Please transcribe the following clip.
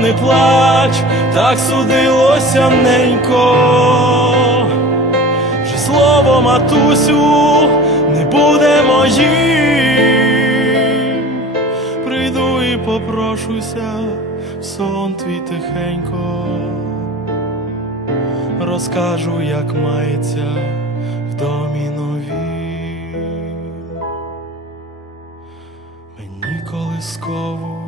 Не плач, так судилося ненько. Вже слово матусю не буде моїм. Прийду і попрошуся в сон твій тихенько. Розкажу, як мається в домі новім. Мені колискову